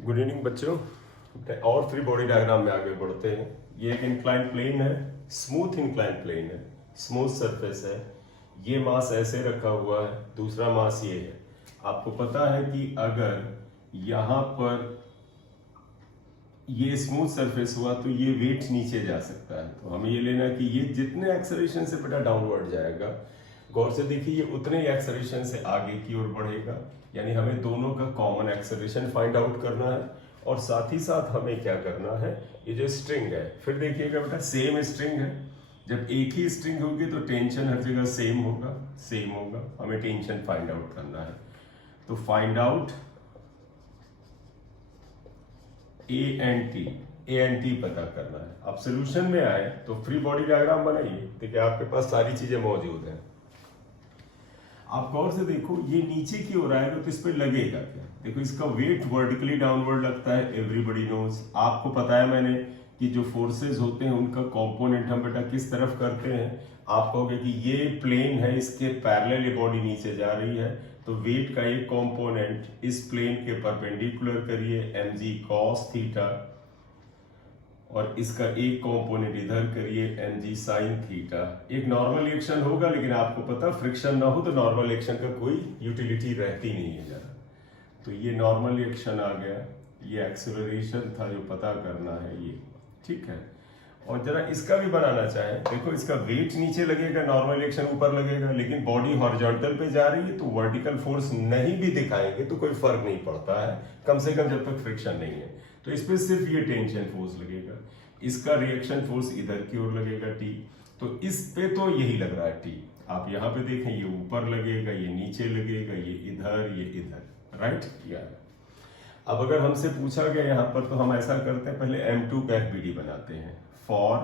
Good evening बच्चों। और free body diagram में आगे बढ़ते हैं। ये एक इंक्लाइन प्लेन है, स्मूथ इंक्लाइन प्लेन है, स्मूथ सरफेस है। ये मास ऐसे रखा हुआ है, दूसरा मास ये है। आपको पता है कि अगर यहाँ पर ये स्मूथ सरफेस हुआ तो ये वेट नीचे जा सकता है। तो हमें ये लेना है कि ये जितने एक्सेलरेशन से बेटा डाउनवर्ड जाएगा, गौर से देखिए, ये उतने ही एक्सेलरेशन से आगे की ओर बढ़ेगा। यानी हमें दोनों का कॉमन एक्सेलरेशन फाइंड आउट करना है। और साथ ही साथ हमें क्या करना है, ये जो स्ट्रिंग है, फिर देखिएगा बेटा सेम स्ट्रिंग है। जब एक ही स्ट्रिंग होगी तो टेंशन हर जगह सेम होगा। हमें टेंशन फाइंड आउट करना है। तो find out A and T पता करना है। अब सोल्यूशन में आए तो फ्री बॉडी डायग्राम बनाइए। देखिए आपके पास सारी चीजें मौजूद हैं। आप गौर से देखो, ये नीचे की ओर आएगा तो इस पर लगेगा क्या। देखो इसका वेट वर्टिकली डाउनवर्ड लगता है, एवरीबॉडी नोज। आपको पता है मैंने कि जो फोर्सेस होते हैं उनका कंपोनेंट हम बेटा किस तरफ करते हैं। आप कहोगे कि ये प्लेन है, इसके पैरेलल ये बॉडी नीचे जा रही है, तो वेट का एक कंपोनेंट इस प्लेन के परपेंडिकुलर करिए mg cos थीटा, और इसका एक कंपोनेंट इधर करिए mg sin थीटा। एक नॉर्मल रिएक्शन होगा, लेकिन आपको पता फ्रिक्शन ना हो तो नॉर्मल रिएक्शन का कोई यूटिलिटी रहती नहीं है जरा। तो ये नॉर्मल रिएक्शन आ गया, ये एक्सेलरेशन था जो पता करना है ये, ठीक है। और जरा इसका भी बनाना चाहे, देखो इसका वेट नीचे लगेगा, नॉर्मल रिएक्शन ऊपर लगेगा, लेकिन बॉडी हॉरिजॉन्टल पे जा रही है तो वर्टिकल फोर्स नहीं भी दिखाएंगे तो कोई फर्क नहीं पड़ता है, कम से कम जब तक फ्रिक्शन नहीं है। तो इस पे सिर्फ ये टेंशन फोर्स लगेगा, इसका रिएक्शन फोर्स इधर की ओर लगेगा टी। तो इस पे तो यही लग रहा है टी। आप यहाँ पे देखें, ये ऊपर लगेगा, ये नीचे लगेगा, ये इधर, राइट। यार अब अगर हमसे पूछा गया यहाँ पर, तो हम ऐसा करते हैं, पहले M2 का FBD बनाते हैं। फॉर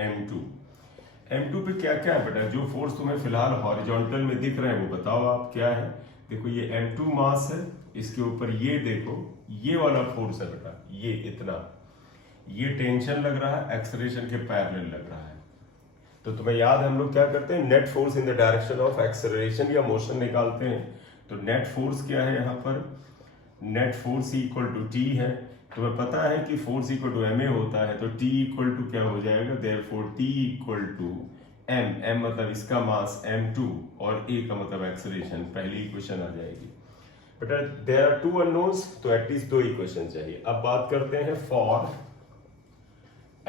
M2 पे क्या क्या है बेटा, जो फोर्स तुम्हें फिलहाल हॉरिजॉन्टल में दिख रहे हैं वो बताओ आप क्या है। देखो ये M2 मास है, इसके ऊपर ये देखो ये वाला फोर्स है बेटा, ये इतना, ये टेंशन लग रहा है, एक्सेलरेशन के पैरेलल लग रहा है। तो तुम्हें याद है हम लोग क्या करते हैं, net force in the direction of acceleration या मोशन निकालते हैं। तो नेट फोर्स क्या है यहाँ पर, net force equal to T है। तुम्हें पता है कि फोर्स इक्वल टू ma होता है, तो T इक्वल टू क्या हो जाएगा, therefore T equal to m मतलब इसका मास m2 और a का मतलब एक्सेलरेशन। पहली इक्वेशन आ जाएगी बेटा। देयर आर 2 अननोन्स, तो एटलीस्ट 2 इक्वेशन चाहिए। अब बात करते हैं फॉर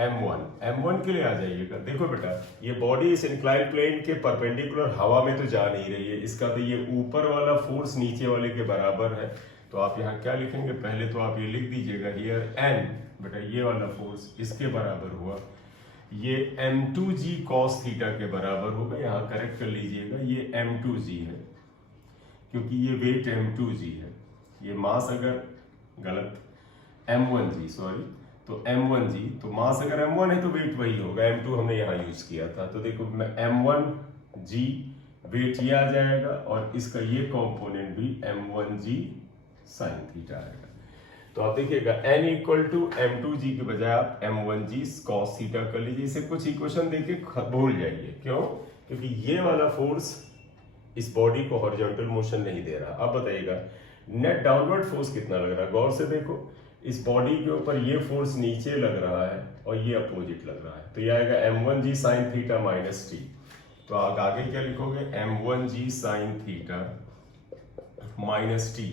M1 के लिए आ जाइएगा। देखो बेटा, ये बॉडी इस इंक्लाइन प्लेन के परपेंडिकुलर हवा में तो जा नहीं रही है, इसका तो ये ऊपर वाला फोर्स नीचे वाले के बराबर है। तो आप यहाँ क्या लिखेंगे, पहले तो आप ये लिख दीजिएगा हियर n, बेटा ये वाला फोर्स इसके बराबर हुआ, ये m2g cos थीटा के बराबर होगा। यहाँ करेक्ट कर लीजिएगा, ये m2g है क्योंकि ये वेट m2g है। ये मास अगर गलत m1g, सॉरी, तो m1g, तो मास अगर m1 है तो वेट वही होगा, m2 हमने यहाँ यूज किया था। तो देखो m1g वेट ये आ जाएगा, और इसका ये कंपोनेंट भी m1g sin थीटा आएगा। तो आप देखिएगा n इक्वल टू m2g के बजाय आप m1g cos थीटा कर लीजिए। इसे कुछ इक्वेशन देके भूल जाइए, क्यों, क्योंकि ये वाला फोर्स इस बॉडी को हॉरिजॉन्टल मोशन नहीं दे रहा। अब बताइएगा नेट डाउनवर्ड फोर्स कितना लग रहा है, गौर से देखो, इस बॉडी के ऊपर ये फोर्स नीचे लग रहा है और ये अपोजिट लग रहा है। तो ये आएगा m1g sin theta minus T. तो आप आगे क्या लिखोगे, m1g sin theta minus T.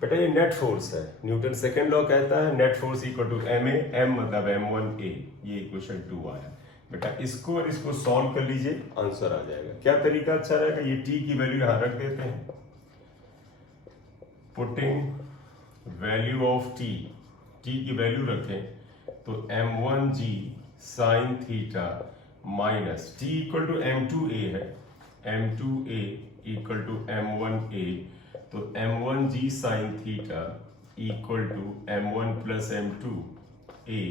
बेटा ये नेट फोर्स है, न्यूटन सेकेंड लॉ कहता है net force equal to ma, m मतलब m1a। ये इक्वेशन 2 आया बेटा। इसको और इसको सॉल्व कर लीजिए, आंसर आ जाएगा। क्या तरीका अच्छा रहेगा, ये t की वैल्यू यहां रख देते हैं, पुटिंग वैल्यू ऑफ t की वैल्यू रखें तो m1g sin theta minus t equal to m2a है, m2a इक्वल टू m1a, तो m1g sin theta equal to m1 plus m2a,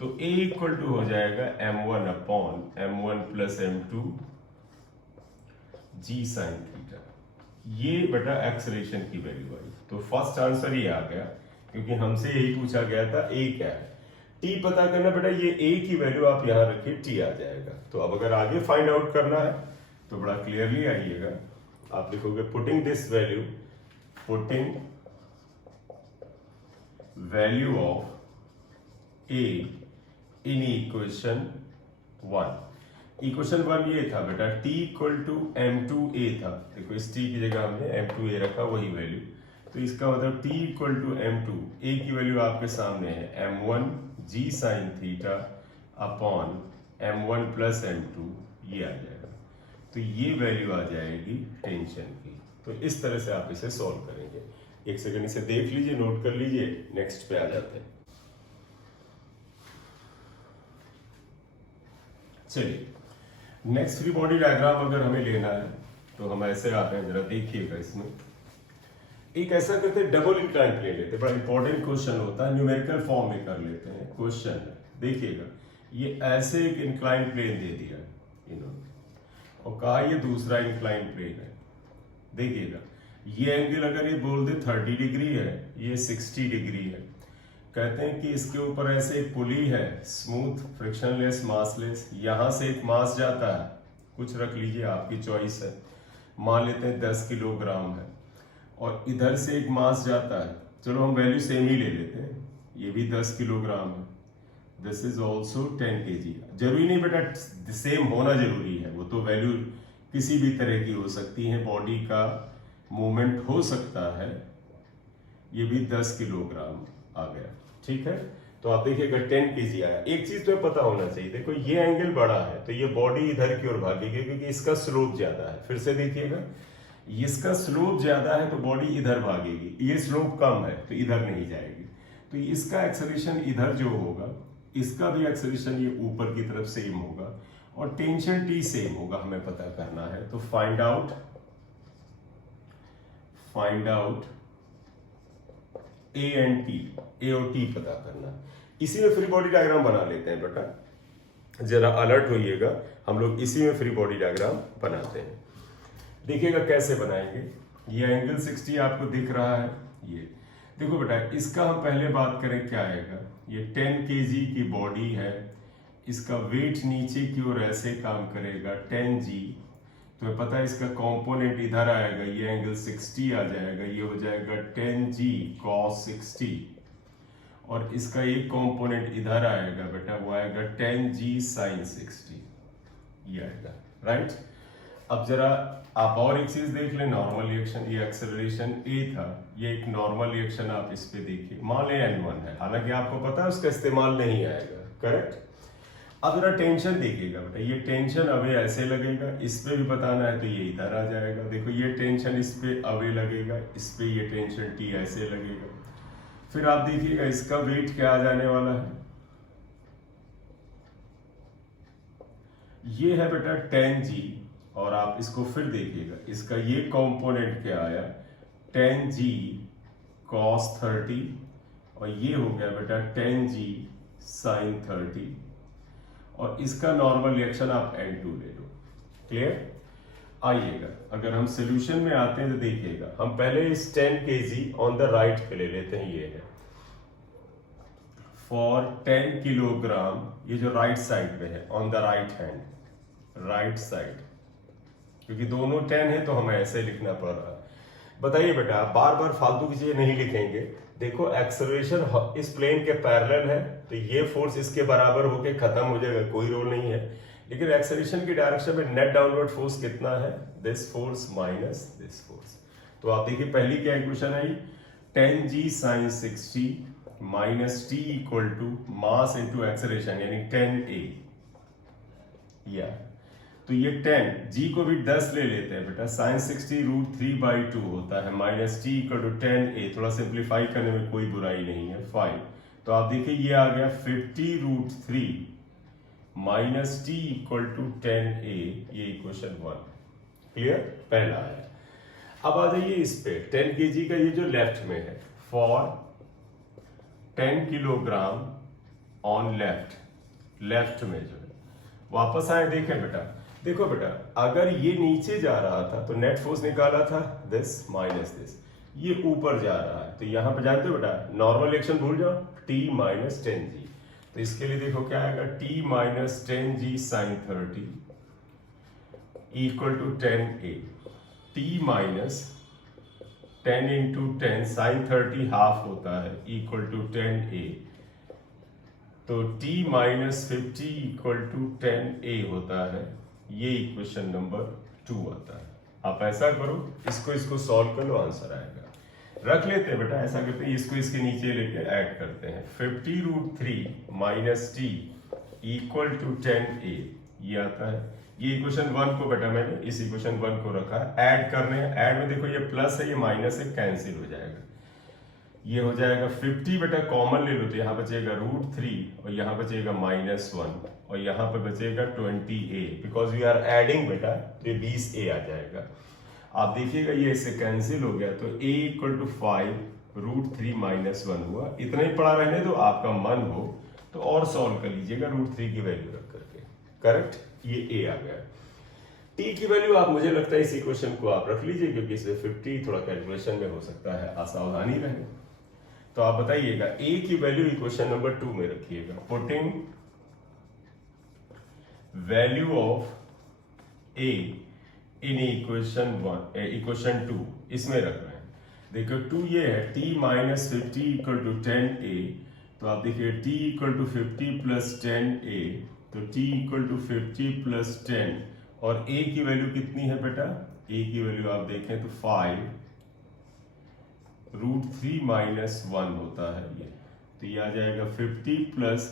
तो a इक्वल टू हो जाएगा m1 upon m1 plus m2 g sin theta. ये बेटा acceleration की value आई। तो first answer ये आ गया, क्योंकि हमसे यही पूछा गया था a क्या है। t पता करना बेटा, ये a की वैल्यू आप यहां रखिए, t आ जाएगा। तो अब अगर आगे फाइंड आउट करना है तो बड़ा क्लियरली आइएगा, आप लिखोगे putting this value, putting value of A in equation 1। Equation 1 ये था बेटा t इक्वल टू m2a था। देखो इस t की जगह हमने m2a रखा, वही वैल्यू। तो इसका मतलब t equal to m2, a की वैल्यू आपके सामने है m1 g sine theta upon m1 plus m2, ये आ जाएगा। तो ये वैल्यू आ जाएगी टेंशन की। तो इस तरह से आप इसे सॉल्व करेंगे। एक सेकंड इसे देख लीजिए, नोट कर लीजिए, नेक्स्ट पे आ जाते हैं। चलिए, नेक्स्ट फ्री बॉडी डायग्राम अगर हमें लेना है तो हम ऐसे आते हैं, जरा देखिएगा। इसमें एक ऐसा करते हैं, डबल इंक्लाइन प्लेन लेते हैं। बड़ा इंपॉर्टेंट क्वेश्चन होता है, न्यूमेरिकल फॉर्म में कर लेते हैं। क्वेश्चन देखिएगा, ये ऐसे एक इंक्लाइन प्लेन दे दिया इन्होंने और कहा ये दूसरा इंक्लाइन प्लेन है। देखिएगा, ये एंगल अगर ये बोल दे 30 डिग्री है, ये 60 डिग्री है। कहते हैं कि इसके ऊपर ऐसे एक पुली है, स्मूथ, फ्रिक्शनलेस, मासलेस। यहां से एक मास जाता है, कुछ रख लीजिए, आपकी चॉइस है। मान लेते हैं 10 किलोग्राम है, और इधर से एक मास जाता है। चलो हम वैल्यू सेम ही ले लेते हैं, ये भी 10 किलोग्राम है। This is also 10 kg। जरूरी नहीं बेटा सेम होना जरूरी है, वो तो वैल्यू किसी भी तरह की हो सकती है, बॉडी का मूवमेंट हो सकता है। ये भी 10 किलोग्राम आ गया, ठीक है। तो आप देखिएगा 10 kg आया। एक चीज तो पता होना चाहिए, देखो ये एंगल बड़ा है तो ये बॉडी इधर की ओर भागेगी, क्योंकि इसका स्लोप ज्यादा है। फिर से देखिएगा, इसका स्लोप ज्यादा है तो बॉडी इधर भागेगी, ये स्लोप कम है तो इधर नहीं जाएगी। तो इसका एक्सेलरेशन इधर जो होगा, इसका भी एक्सेलरेशन ये ऊपर की तरफ सेम होगा, और टेंशन टी सेम होगा, हमें पता करना है। तो find out A and T, A और टी पता करना। इसी में फ्री बॉडी डायग्राम बना लेते हैं बेटा, जरा अलर्ट होइएगा। हम लोग इसी में फ्री बॉडी डायग्राम बनाते हैं। देखिएगा कैसे बनाएंगे। ये एंगल 60 आपको दिख रहा है। ये देखो बेटा, इसका हम पहले बात करें क्या आएगा। ये 10 kg की बॉडी है, इसका वेट नीचे की ओर ऐसे काम करेगा 10g। तो पता है इसका कंपोनेंट इधर आएगा, ये एंगल 60 आ जाएगा, ये हो जाएगा 10g cos 60। और इसका एक कंपोनेंट इधर आएगा बेटा, वो आएगा 10g sin 60, ये आएगा, राइट। अब जरा आप और एक चीज देख लें, नॉर्मल रिएक्शन। ये एक्सेलरेशन a था, ये एक नॉर्मल रिएक्शन आप इस पे देखिए, मान लें n1 है, हालांकि आपको पता है उसका इस्तेमाल नहीं आएगा, करेक्ट। अब जरा टेंशन देखिएगा बेटा, ये टेंशन अवे ऐसे लगेगा, इस पे भी बताना है तो ये इधर आ जाएगा। देखो ये टेंशन इस पे अवे लगेगा, इस पे ये टेंशन टी ऐसे लगेगा। फिर आप देखिएगा इसका वेट क्या आ जाने वाला है, ये है बेटा 10g। और आप इसको फिर देखिएगा, इसका ये कंपोनेंट क्या आया 10g cos 30, और ये हो गया बेटा 10g sin 30। और इसका नॉर्मल रिएक्शन आप N2 ले लो, क्लियर। आइएगा, अगर हम सोल्यूशन में आते हैं तो देखिएगा, हम पहले इस 10 kg ऑन द राइट पे ले लेते हैं। ये है फॉर 10 किलोग्राम, ये जो राइट साइड पे है, on the right hand, right side, क्योंकि दोनों 10 है तो हमें ऐसे लिखना पड़ रहा है। बताइए बेटा, आप बार बार फालतू की चीजें नहीं लिखेंगे। देखो एक्सेलरेशन इस प्लेन के पैरेलल है, तो ये फोर्स इसके बराबर होके खत्म हो जाएगा, कोई रोल नहीं है। लेकिन एक्सेलरेशन की डायरेक्शन में नेट डाउनवर्ड फोर्स कितना है, this force minus this force. तो आप देखिए पहली क्या इक्वेशन आई, 10g sin 60 minus t equal to mass into acceleration, यानी 10a। या तो ये 10 g को भी 10 ले लेते हैं बेटा, sin 60 √3/2 होता है, minus T equal to 10a। थोड़ा सिंप्लीफाई करने में कोई बुराई नहीं है, 5। तो आप देखिए ये आ गया 50√3 minus T equal to 10a, ये इक्वेशन 1, क्लियर, पहला है। अब आ जाइए इस पे 10 kg का, ये जो लेफ्ट में है, फॉर 10 किलोग्राम ऑन लेफ्ट में जो है, वापस आए देखें बेटा। देखो बेटा, अगर ये नीचे जा रहा था तो नेट फोर्स निकाला था दिस माइनस दिस, ये ऊपर जा रहा है तो यहां पे जानते हो बेटा, नॉर्मल रिएक्शन भूल जाओ, t माइनस 10g। तो इसके लिए देखो क्या आएगा, t minus 10g sin 30 equal to 10a। t minus 10 into 10 sine 30 half होता है इक्वल टू 10a। तो t minus 50 equal to 10a होता है। ये इक्वेशन नंबर 2 आता है। आप ऐसा करो, इसको सॉल्व कर लो, आंसर आएगा। रख लेते हैं बेटा, ऐसा करते हैं, इसको इसके नीचे लेके ऐड करते हैं। 50√3 minus T equal to 10a, ये आता है। ये इक्वेशन 1 को बेटा मैंने इस इक्वेशन 1 को रखा है। ऐड करने हैं, ऐड में देखो ये प्लस है, ये माइनस है, कैंसिल हो जाएगा। ये हो जाएगा 50 बेटा कॉमन ले लो तो यहाँ बचेगा √3 और यहाँ बचेगा -1 और यहाँ पे बचेगा 20a, because we are adding बेटा, तो ये 20a आ जाएगा। आप देखिएगा ये इससे कैंसिल हो गया, तो a इक्वल टू 5√3 -1 हुआ। इतना ही पड़ा रहने दो, आपका मन हो तो और सॉल्व कर लीजिएगा √3 की वैल्यू रख करके। करेक्ट, ये a आ गया। t की वैल्यू आप, मुझे लगता है इस इक्वेशन को आप रख लीजिए, क्योंकि इसमें 50 थोड़ा कैलकुलेशन में हो सकता है, असावधानी रहे। तो आप बताइएगा a की वैल्यू इक्वेशन नंबर 2 में रखिएगा। Putting value of a in equation 2, इसमें रख रहे हैं। देखो 2 ये है, t minus 50 equal to 10a। तो आप देखिए t equal to 50 plus 10a, तो t इक्वल टू 50 प्लस 10, और a की वैल्यू कितनी है बेटा? a की वैल्यू आप देखें तो 5√3 -1 होता है ये। तो ये आ जाएगा 50 प्लस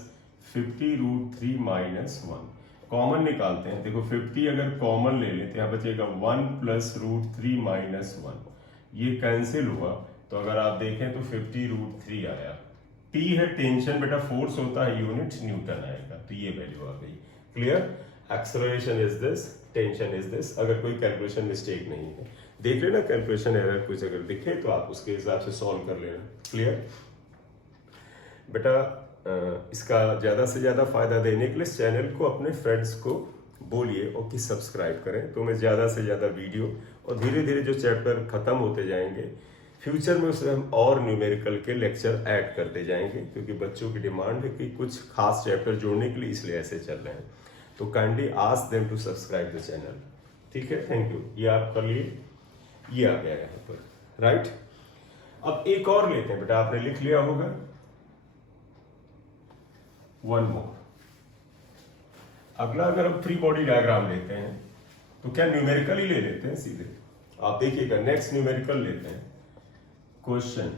50√3 -1। कॉमन निकालते हैं। देखो 50 अगर कॉमन ले लेते हैं, यहाँ बचेगा 1 प्लस √3 -1, ये कैंसिल हुआ। तो अगर आप देखें तो 50√3 आया। T है टेंशन बेटा, फोर्स होता है यूनिट, न्यूटन आएगा। तो ये वैल्यू आ गई। Clear? Acceleration is this, tension is this. अगर कोई कैलकुलेशन मिस्टेक नहीं है, देख लेना कैलकुलेशन एरर कुछ अगर दिखे तो आप उसके हिसाब से सॉल्व कर लेना। क्लियर बेटा? इसका ज़्यादा से ज़्यादा फायदा देने के लिए चैनल को अपने फ्रेंड्स को बोलिए और कि सब्सक्राइब करें, तो मैं ज़्यादा से ज़्यादा वीडियो, और धीरे धीरे जो चैप्टर ख़त्म होते जाएंगे फ्यूचर में उसमें हम और न्यूमेरिकल के लेक्चर ऐड करते जाएंगे, क्योंकि बच्चों की डिमांड है कि कुछ खास चैप्टर जोड़ने के लिए, इसलिए ऐसे चल रहे हैं। तो kindly ask them to subscribe the channel. ठीक है, थैंक यू। ये आप कर लिए, ये आ गया यहाँ पर, राइट। अब एक और लेते हैं बेटा, आपने लिख लिया होगा, वन मोर। अगला अगर हम फ्री बॉडी डायग्राम लेते हैं तो क्या न्यूमेरिकल ही ले लेते हैं सीधे? आप देखिएगा, नेक्स्ट न्यूमेरिकल लेते हैं। क्वेश्चन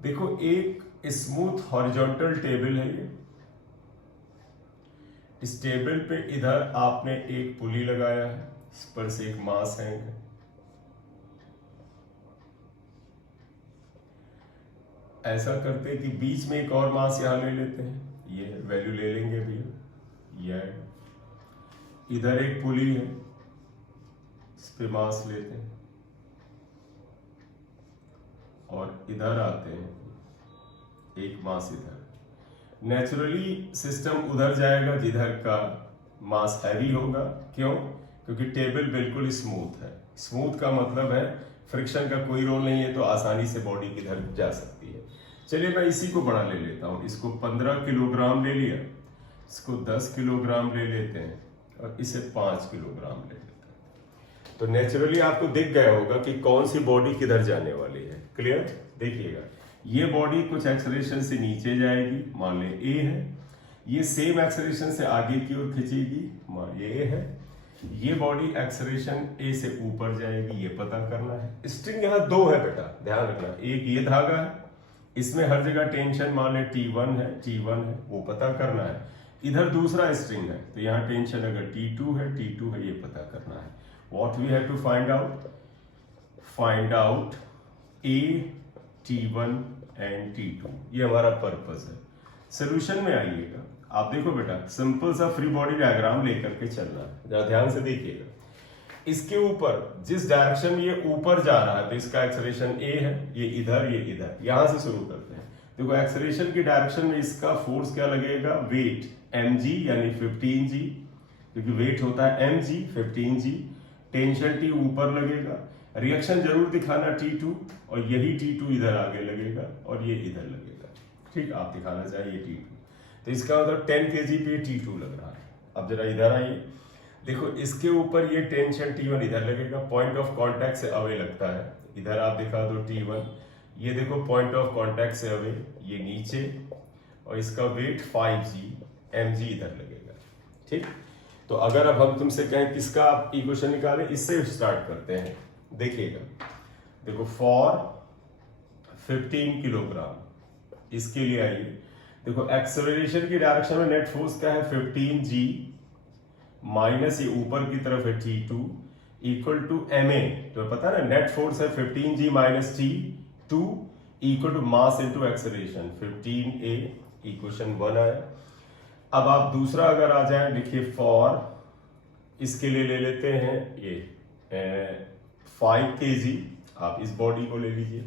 देखो, एक स्मूथ हॉरिजॉन्टल टेबल है ये। इस टेबल पे इधर आपने एक पुली लगाया है, इस पर से एक मास है। ऐसा करते हैं कि बीच में एक और मास यहां ले लेते हैं, ये वैल्यू ले लेंगे भैया। ये इधर एक पुली है, इस पे मास लेते हैं और इधर आते हैं, एक मास इधर। नेचुरली सिस्टम उधर जाएगा जिधर का मास हैवी होगा। क्यों? क्योंकि टेबल बिल्कुल स्मूथ है। स्मूथ का मतलब है फ्रिक्शन का कोई रोल नहीं है, तो आसानी से बॉडी किधर जा सकती है। चलिए मैं इसी को बड़ा ले लेता हूँ। इसको 15 किलोग्राम ले लिया, इसको 10 किलोग्राम ले लेते हैं और इसे 5 किलोग्राम ले लेते हैं। तो नेचुरली आपको दिख गया होगा कि कौन सी बॉडी किधर जाने वाली है। क्लियर? देखिएगा, ये बॉडी कुछ एक्सेलरेशन से नीचे जाएगी, मान ले ए है। ये सेम एक्सेलरेशन से आगे की ओर खींचेगी, मान ये ए है। ये बॉडी एक्सेलरेशन ए से ऊपर जाएगी, ये पता करना है। स्ट्रिंग यहाँ दो है बेटा, ध्यान रखना। एक ये धागा है, इसमें हर जगह टेंशन मान ले T1 है, वो पता करना है। इधर दूसरा स्ट्रिंग है, तो यहाँ टेंशन अगर T2 है, ये पता करना है। What we have to find out A, T1 and T2, ये हमारा पर्पस है। सोल्यूशन में आइएगा, आप देखो बेटा, सिंपल सा फ्री बॉडी डायग्राम लेकर के चलना है, जरा ध्यान से देखिएगा। इसके ऊपर जिस डायरेक्शन में ये ऊपर जा रहा है, तो इसका एक्सेलरेशन A है, ये इधर। यहां से शुरू करते हैं। देखो एक्सेलरेशन की डायरेक्शन में इसका फोर्स क्या लगेगा? वेट mg यानी 15g, क्योंकि वेट होता है mg, 15g। टेंशन T ऊपर लगेगा, रिएक्शन जरूर दिखाना T2, और यही T2 इधर आगे लगेगा और ये इधर लगेगा। ठीक, आप दिखाना चाहिए T2। तो इसका मतलब 10 kg पे T2 लग रहा है। अब जरा इधर आइए, देखो इसके ऊपर ये टेंशन T1 इधर लगेगा, पॉइंट ऑफ कांटेक्ट से अवे लगता है, इधर आप दिखा दो T1, ये देखो पॉइंट ऑफ कांटेक्ट से अवे, ये नीचे, और इसका वेट 5g mg इधर लगेगा। ठीक, तो अगर अब हम तुमसे कहें किसका आप इक्वेशन निकालें, इससे स्टार्ट करते हैं। देखिएगा, देखो फॉर 15 किलोग्राम, इसके लिए आइए, देखो एक्सेलरेशन की डायरेक्शन में नेट फोर्स क्या है 15g माइनस ये ऊपर की तरफ है T2 इक्वल टू ma, तो पता है ना नेट फोर्स है 15g minus T2 equal to mass into acceleration 15a, equation 1 आया। अब आप दूसरा अगर आ जाए, देखिए फॉर इसके लिए ले लेते हैं ये 5 kg, आप इस बॉडी को ले लीजिए,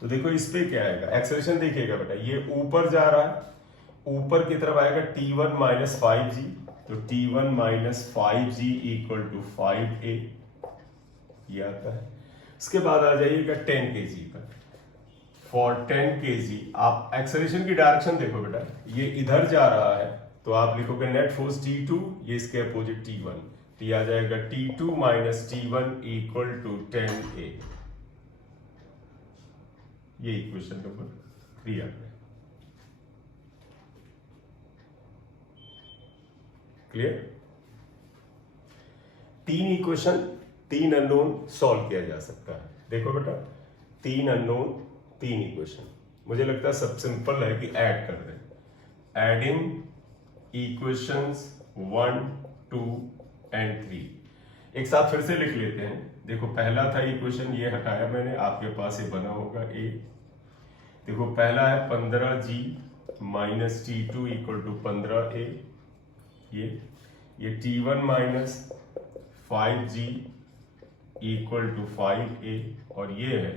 तो देखो इस पे क्या आएगा, एक्सेलरेशन देखिएगा बेटा, ये ऊपर जा रहा है, ऊपर की तरफ आएगा T1 माइनस 5g, तो T1 minus 5g equal to 5a, ये आता है। उसके बाद आ जाइएगा 10 kg का, फॉर 10 kg आप एक्सेलरेशन की डायरेक्शन देखो बेटा, ये इधर जा रहा है, तो आप लिखोगे नेट फोर्स T2, ये इसके अपोजिट T1, तो ये आ जाएगा T2 minus T1 equal to 10a, ये इक्वेशन नंबर 3 आ गया। क्लियर? 3 इक्वेशन 3 अननोन सॉल्व किया जा सकता है। देखो बेटा, 3 अननोन 3 इक्वेशन, मुझे लगता है सब सिंपल है कि ऐड कर दें। एडिंग इक्वेशंस 1, 2 एंड 3 एक साथ फिर से लिख लेते हैं। देखो पहला था इक्वेशन, ये हटाया मैंने, आपके पास ये बना होगा ए। देखो पहला है 15g minus T2 equal to 15a, ये T1 minus 5g equal to 5a, और ये है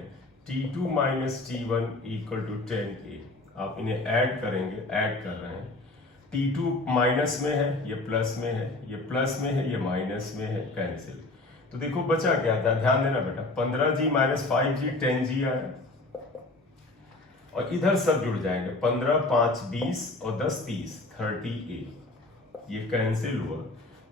T2 minus T1 equal to 10a। आप इन्हें ऐड करेंगे, ऐड कर रहे हैं, T2 माइनस में है, ये प्लस में है, ये प्लस में है, ये माइनस में है, कैंसिल। तो देखो बचा क्या था, ध्यान देना बेटा, 15g माइनस 5g 10g आया, और इधर सब जुड़ जाएंगे, 15 5 20 और 10 30, 30a, ये कैंसिल हुआ।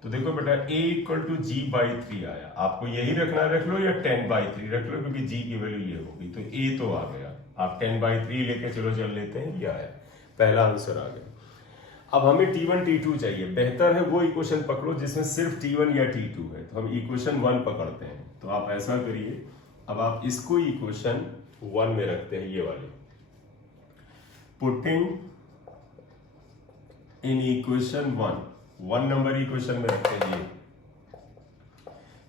तो देखो बेटा a equal to g by 3 आया, आपको यही रखना, रख लो, या 10 बाई 3 रख लो, क्योंकि g की वैल्यू ये होगी, तो a तो आ गया। आप 10 बाई 3 लेके चल लेते हैं, ये आया, पहला आंसर आ गया। अब हमें T1 T2 चाहिए, बेहतर है वो इक्वेशन पकड़ो जिसमें सिर्फ T1 या T2 है, तो हम इक्वेशन 1 पकड़ते हैं। तो आप ऐसा करिए, अब आप इसको इक्वेशन 1 में रखते हैं, ये वाले, putting in equation 1 number equation में रखते हैं ये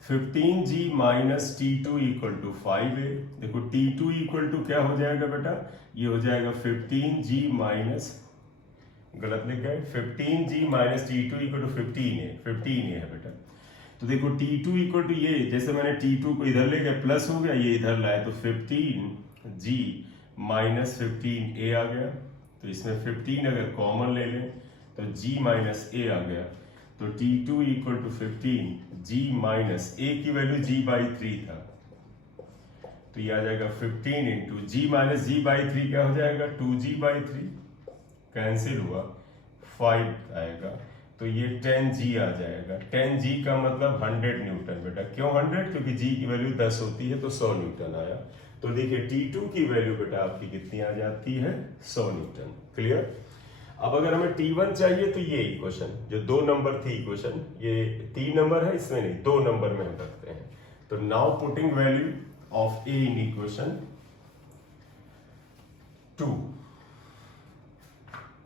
15g minus T2 equal to 5a। देखो T2 इक्वल टू क्या हो जाएगा बेटा, ये हो जाएगा 15g माइनस, गलत लिख गए, 15g minus T2 equal to 15a है बेटा। तो देखो T2 इक्वल टू ये, जैसे मैंने T2 को इधर ले गया, प्लस हो गया, ये इधर लाए, तो 15g माइनस 15a आ गया। तो इसमें 15 अगर कॉमन ले लें तो g माइनस a आ गया, तो T2 equal to 15g minus a की वैल्यू g बाई 3 था, तो ये आ जाएगा 15 into g minus g by 3 क्या हो जाएगा, 2g बाई 3, कैंसिल हुआ, 5 आएगा, तो ये 10g आ जाएगा। 10g का मतलब 100 न्यूटन बेटा, क्यों 100, क्योंकि g की वैल्यू 10 होती है, तो 100 न्यूटन आया। तो देखिए T2 की वैल्यू बेटा आपकी कितनी आ जाती है, 100 न्यूटन। क्लियर? अब अगर हमें T1 चाहिए, तो ये इक्वेशन जो 2 नंबर थी इक्वेशन, ये 3 नंबर है, इसमें नहीं, 2 नंबर में हम रखते हैं। तो now putting value of a in equation 2,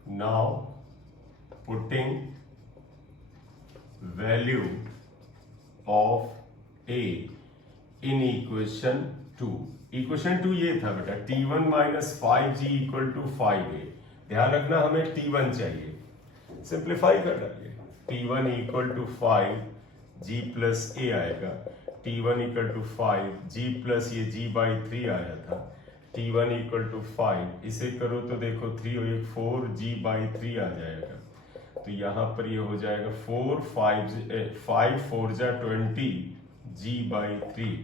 now putting value of a in equation 2, equation 2 ये था बेटा, T1 minus 5g equal to 5a। ध्यान रखना हमें T1 चाहिए, सिंप्लीफाई कर डालिए, T1 equal to 5g plus a आएगा, T1 equal to 5g plus ये g बाई 3 आया था, T1 इक्वल टू 5, इसे करो तो देखो 3 और 4g बाई 3 आ जाएगा, तो यहाँ पर ये हो जाएगा 5 4 जा 20g बाई 3,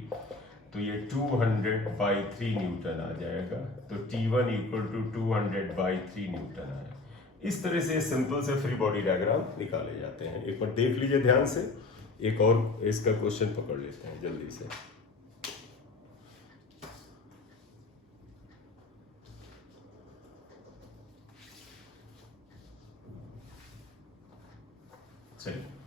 तो ये 200 बाई 3 न्यूटन आ जाएगा। तो T1 equal to 200 by 3 Newton आया। इस तरह से सिंपल से फ्री बॉडी डायग्राम निकाले जाते हैं। एक बार देख लीजिए ध्यान से, एक और इसका क्वेश्चन पकड़ लेते हैं जल्दी से। चलिए